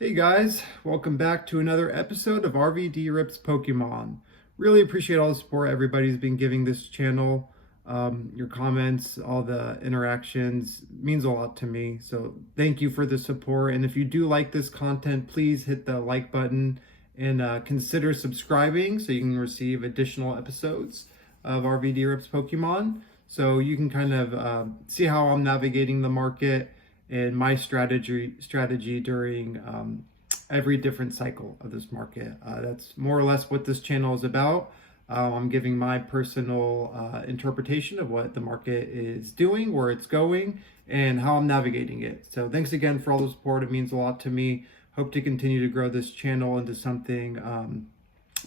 Hey guys, welcome back to another episode of RVD Rips Pokemon. Really appreciate all the support everybody's been giving this channel. Your comments, all the interactions means a lot to me. So thank you for the support. And if you do like this content, please hit the like button and consider subscribing so you can receive additional episodes of RVD Rips Pokemon. So you can kind of see how I'm navigating the market and my strategy during every different cycle of this market. That's more or less what this channel is about. I'm giving my personal interpretation of what the market is doing, where it's going, and how I'm navigating it. So thanks again for all the support. It means a lot to me. Hope to continue to grow this channel into something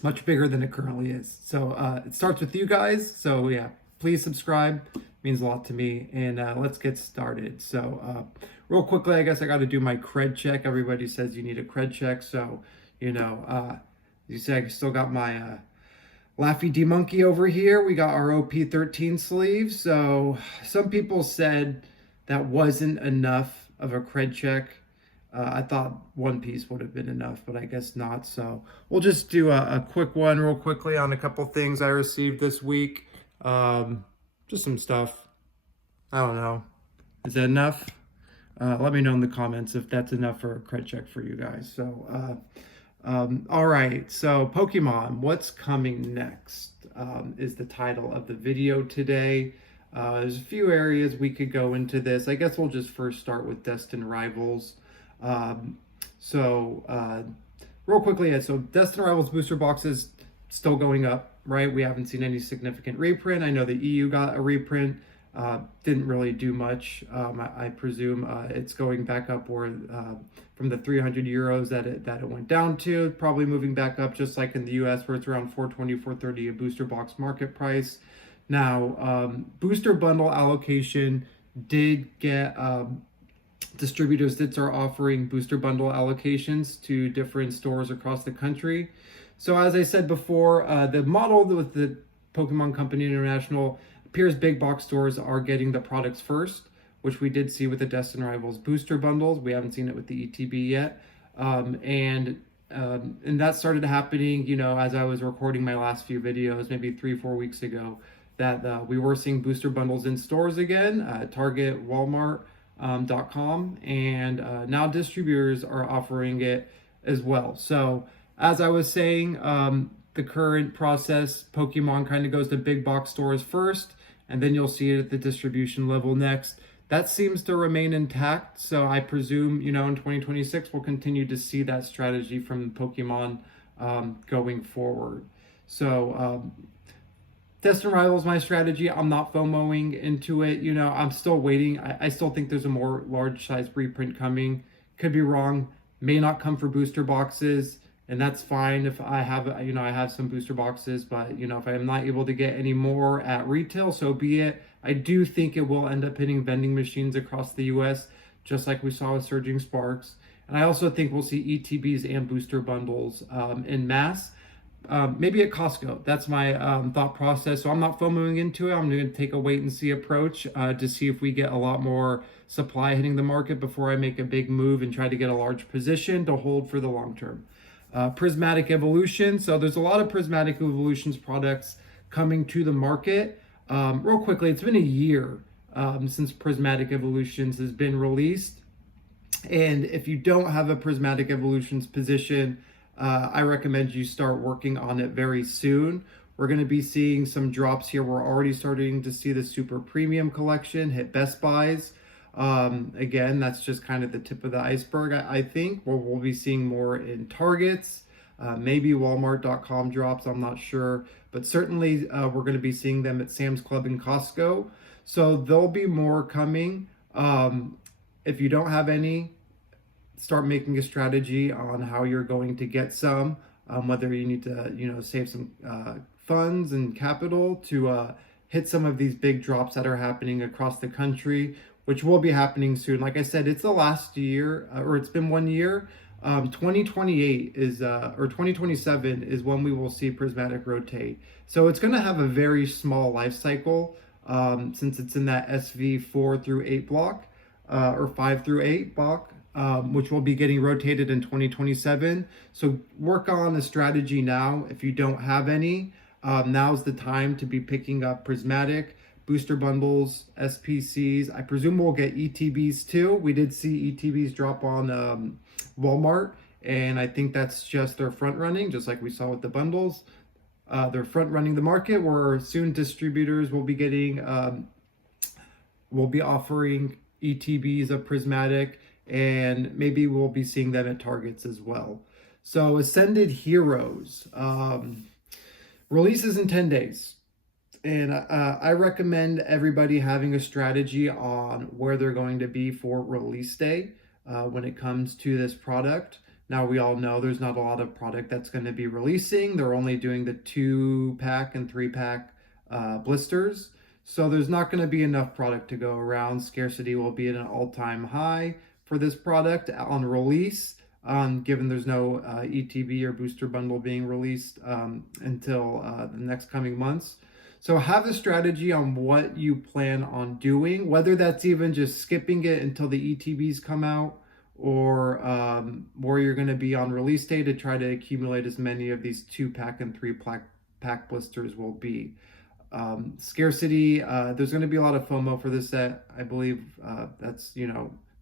much bigger than it currently is. So it starts with you guys. So yeah, please subscribe. It means a lot to me. And let's get started. So real quickly, I guess I got to do my cred check. Everybody says you need a cred check. So, you see, I still got my Laffy D Monkey over here. We got our OP13 sleeve. So some people said that wasn't enough of a cred check. I thought One Piece would have been enough, but I guess not. So we'll just do a quick one real quickly on a couple things I received this week. Just some stuff. I don't know. Is that enough? Let me know in the comments if that's enough for a cred check for you guys. So, all right. So Pokemon, what's coming next is the title of the video today. There's a few areas we could go into this. I guess we'll just first start with Destined Rivals. Real quickly, so Destined Rivals booster boxes still going up, right? We haven't seen any significant reprint. I know the EU got a reprint. Didn't really do much. I presume it's going back upward from the 300 euros that it went down to, probably moving back up, just like in the US where it's around 420, 430 a booster box market price. Now, booster bundle allocation did get distributors that are offering booster bundle allocations to different stores across the country. So as I said before, the model with the Pokemon Company International appears big box stores are getting the products first, which we did see with the Destined Rivals booster bundles. We haven't seen it with the ETB yet. And that started happening, as I was recording my last few videos, maybe 3-4 weeks ago, that we were seeing booster bundles in stores again, Target, Walmart, .com, and now distributors are offering it as well. So as I was saying, the current process, Pokemon kind of goes to big box stores first, and then you'll see it at the distribution level next. That seems to remain intact. So I presume, in 2026, we'll continue to see that strategy from Pokemon going forward. So Destined Rivals, my strategy. I'm not FOMOing into it. I'm still waiting. I still think there's a more large size reprint coming. Could be wrong. May not come for booster boxes, and that's fine if I have, I have some booster boxes, but, if I'm not able to get any more at retail, so be it. I do think it will end up hitting vending machines across the US, just like we saw with Surging Sparks. And I also think we'll see ETBs and booster bundles in mass. Maybe at Costco. That's my thought process. So I'm not FOMOing into it. I'm going to take a wait and see approach to see if we get a lot more supply hitting the market before I make a big move and try to get a large position to hold for the long term. Prismatic Evolutions. So there's a lot of Prismatic Evolutions products coming to the market. Real quickly, it's been a year since Prismatic Evolutions has been released. And if you don't have a Prismatic Evolutions position, I recommend you start working on it very soon. We're going to be seeing some drops here. We're already starting to see the super premium collection hit Best Buys. Again, that's just kind of the tip of the iceberg, I think. We'll be seeing more in Targets, maybe Walmart.com drops, I'm not sure. But certainly we're going to be seeing them at Sam's Club and Costco. So there'll be more coming. If you don't have any, start making a strategy on how you're going to get some, whether you need to, save some funds and capital to hit some of these big drops that are happening across the country, which will be happening soon. Like I said, it's the last year, or it's been 1 year. 2028 is, or 2027 is when we will see Prismatic rotate. So it's going to have a very small life cycle since it's in that SV 4 through 8 block, or 5 through 8 block. which will be getting rotated in 2027. So work on a strategy now. If you don't have any, now's the time to be picking up Prismatic, booster bundles, SPCs. I presume we'll get ETBs too. We did see ETBs drop on Walmart, and I think that's just their front running, just like we saw with the bundles. They're front running the market, where soon distributors will be getting, will be offering ETBs of Prismatic, and maybe we'll be seeing them at Targets as well. So Ascended Heroes releases in 10 days. And I recommend everybody having a strategy on where they're going to be for release day when it comes to this product. Now, we all know there's not a lot of product that's going to be releasing. They're only doing the 2-pack and 3-pack blisters. So there's not going to be enough product to go around. Scarcity will be at an all-time high for this product on release, given there's no ETB or booster bundle being released until the next coming months. So have a strategy on what you plan on doing, whether that's even just skipping it until the ETBs come out, or where you're going to be on release day to try to accumulate as many of these 2-pack and 3-pack blisters will be. Scarcity, there's going to be a lot of FOMO for this set. I believe that's,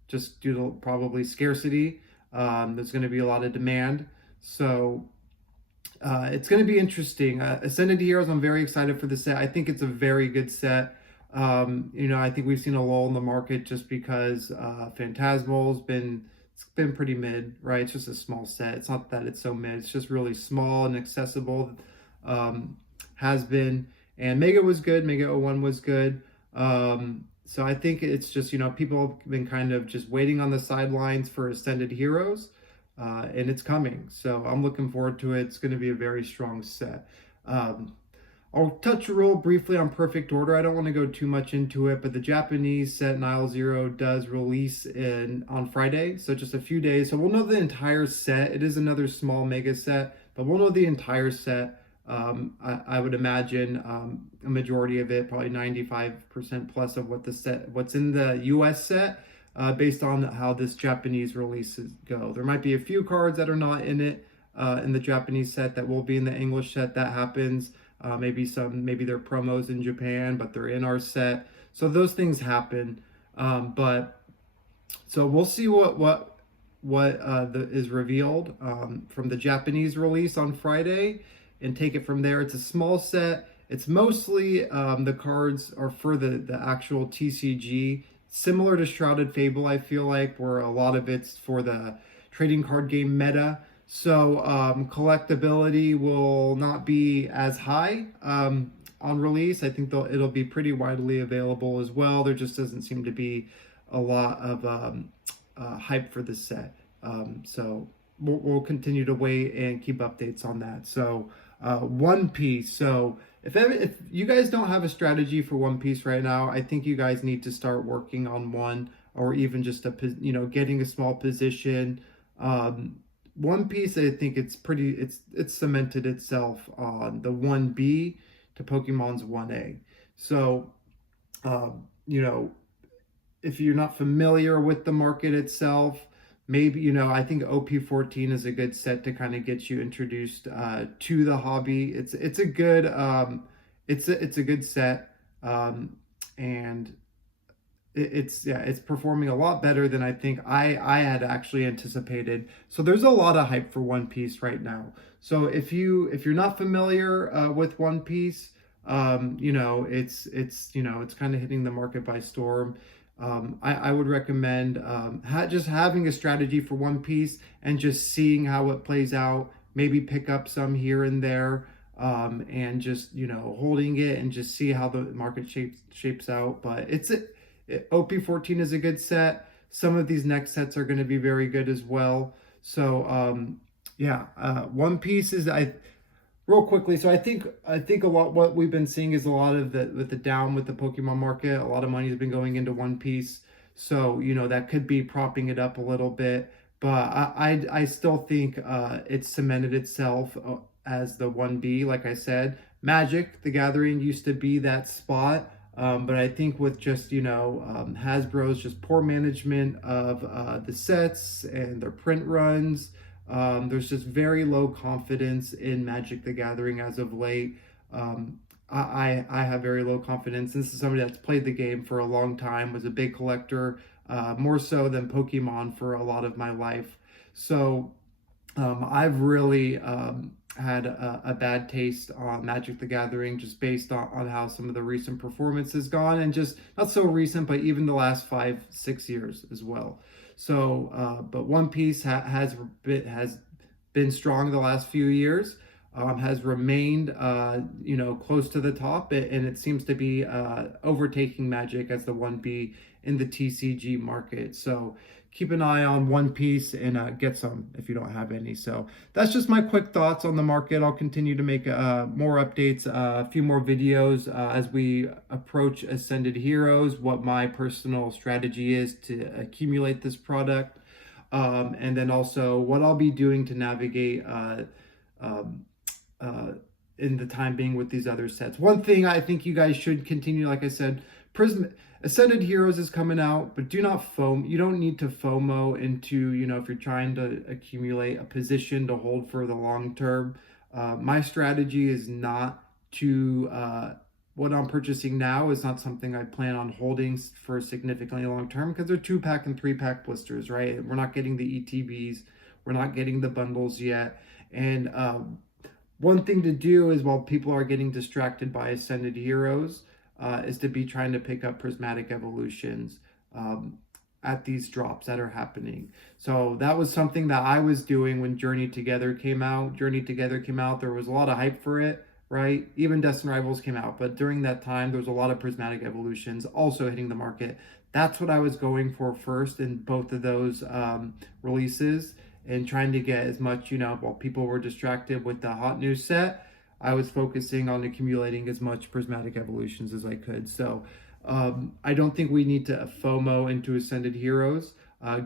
just due to probably scarcity. There's going to be a lot of demand. So it's going to be interesting. Ascended Heroes, I'm very excited for the set. I think it's a very good set. I think we've seen a lull in the market just because Phantasmal's it's been pretty mid, right? It's just a small set. It's not that it's so mid. It's just really small and accessible. Has been. And Mega was good. Mega 01 was good. So I think it's just, people have been kind of just waiting on the sidelines for Ascended Heroes. And it's coming. So I'm looking forward to it. It's going to be a very strong set. I'll touch real briefly on Perfect Order. I don't want to go too much into it, but the Japanese set Nile Zero does release on Friday. So just a few days. So we'll know the entire set. It is another small mega set, but we'll know the entire set. I would imagine a majority of it, probably 95% plus of what's in the US set, based on how this Japanese releases go. There might be a few cards that are not in it in the Japanese set that will be in the English set. That happens. Maybe they're promos in Japan, but they're in our set. So those things happen. But so we'll see what is revealed from the Japanese release on Friday, and take it from there. It's a small set. It's mostly the cards are for the actual TCG, similar to Shrouded Fable, I feel like, where a lot of it's for the trading card game meta. So collectability will not be as high on release. I think it'll be pretty widely available as well. There just doesn't seem to be a lot of hype for this set. So we'll continue to wait and keep updates on that. So One Piece. So if you guys don't have a strategy for One Piece right now, I think you guys need to start working on one, or even just getting a small position. One Piece, I think it's cemented itself on the 1B to Pokemon's 1A. So if you're not familiar with the market itself, maybe, I think OP14 is a good set to kind of get you introduced to the hobby. It's a good it's a good set, and it's performing a lot better than I think I had actually anticipated. So there's a lot of hype for One Piece right now. So if you're not familiar with One Piece, it's kind of hitting the market by storm. I would recommend just having a strategy for One Piece and just seeing how it plays out. Maybe pick up some here and there, and just holding it and just see how the market shapes out. But OP14 is a good set. Some of these next sets are going to be very good as well. So One Piece is real quickly. So I think a lot what we've been seeing is a lot of the down with the Pokemon market. A lot of money has been going into One Piece. So that could be propping it up a little bit. But I still think it's cemented itself as the 1B. Like I said, Magic the Gathering used to be that spot. But I think with just, Hasbro's just poor management of the sets and their print runs, there's just very low confidence in Magic the Gathering as of late. I have very low confidence. This is somebody that's played the game for a long time, was a big collector, more so than Pokemon for a lot of my life. So I've really had a bad taste on Magic the Gathering just based on how some of the recent performance has gone, and just not so recent, but even the last 5, 6 years as well. So, but One Piece has been strong the last few years. Has remained, close to the top, and it seems to be overtaking Magic as the 1B in the TCG market. So keep an eye on One Piece and get some if you don't have any. So that's just my quick thoughts on the market. I'll continue to make more updates, a few more videos as we approach Ascended Heroes, what my personal strategy is to accumulate this product, and then also what I'll be doing to navigate in the time being with these other sets. One thing I think you guys should continue, like I said, Ascended Heroes is coming out, but do not FOMO. You don't need to FOMO into, if you're trying to accumulate a position to hold for the long term. My strategy is not to, what I'm purchasing now is not something I plan on holding for significantly long term, because they're 2-pack and 3-pack blisters, right? We're not getting the ETBs. We're not getting the bundles yet. And one thing to do is, while people are getting distracted by Ascended Heroes, is to be trying to pick up Prismatic Evolutions at these drops that are happening. So that was something that I was doing when Journey Together came out. Journey Together came out. There was a lot of hype for it, right? Even Destined Rivals came out. But during that time, there was a lot of Prismatic Evolutions also hitting the market. That's what I was going for first in both of those releases, and trying to get as much, while people were distracted with the hot new set, I was focusing on accumulating as much Prismatic Evolutions as I could. So I don't think we need to FOMO into Ascended Heroes.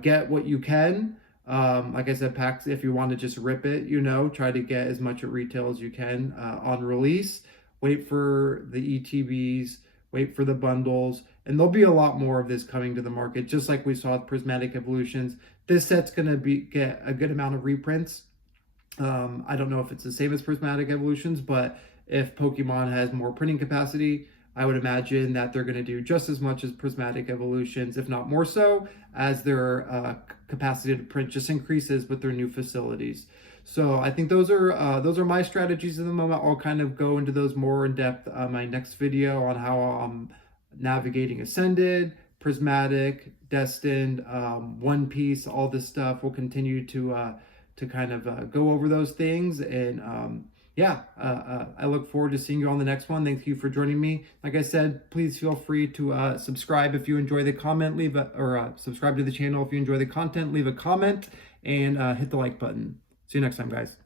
Get what you can. Like I said, packs, if you want to just rip it, try to get as much at retail as you can on release. Wait for the ETBs, wait for the bundles, and there'll be a lot more of this coming to the market, just like we saw with Prismatic Evolutions. This set's going to get a good amount of reprints. I don't know if it's the same as Prismatic Evolutions, but if Pokemon has more printing capacity, I would imagine that they're going to do just as much as Prismatic Evolutions, if not more so, as their capacity to print just increases with their new facilities. So I think those are my strategies at the moment. I'll kind of go into those more in depth my next video on how I'm navigating Ascended, Prismatic, Destined, One Piece, all this stuff. We'll continue to kind of go over those things. And I look forward to seeing you on the next one. Thank you for joining me. Like I said, please feel free to subscribe if you enjoy the comment, subscribe to the channel if you enjoy the content, leave a comment, and hit the like button. See you next time, guys.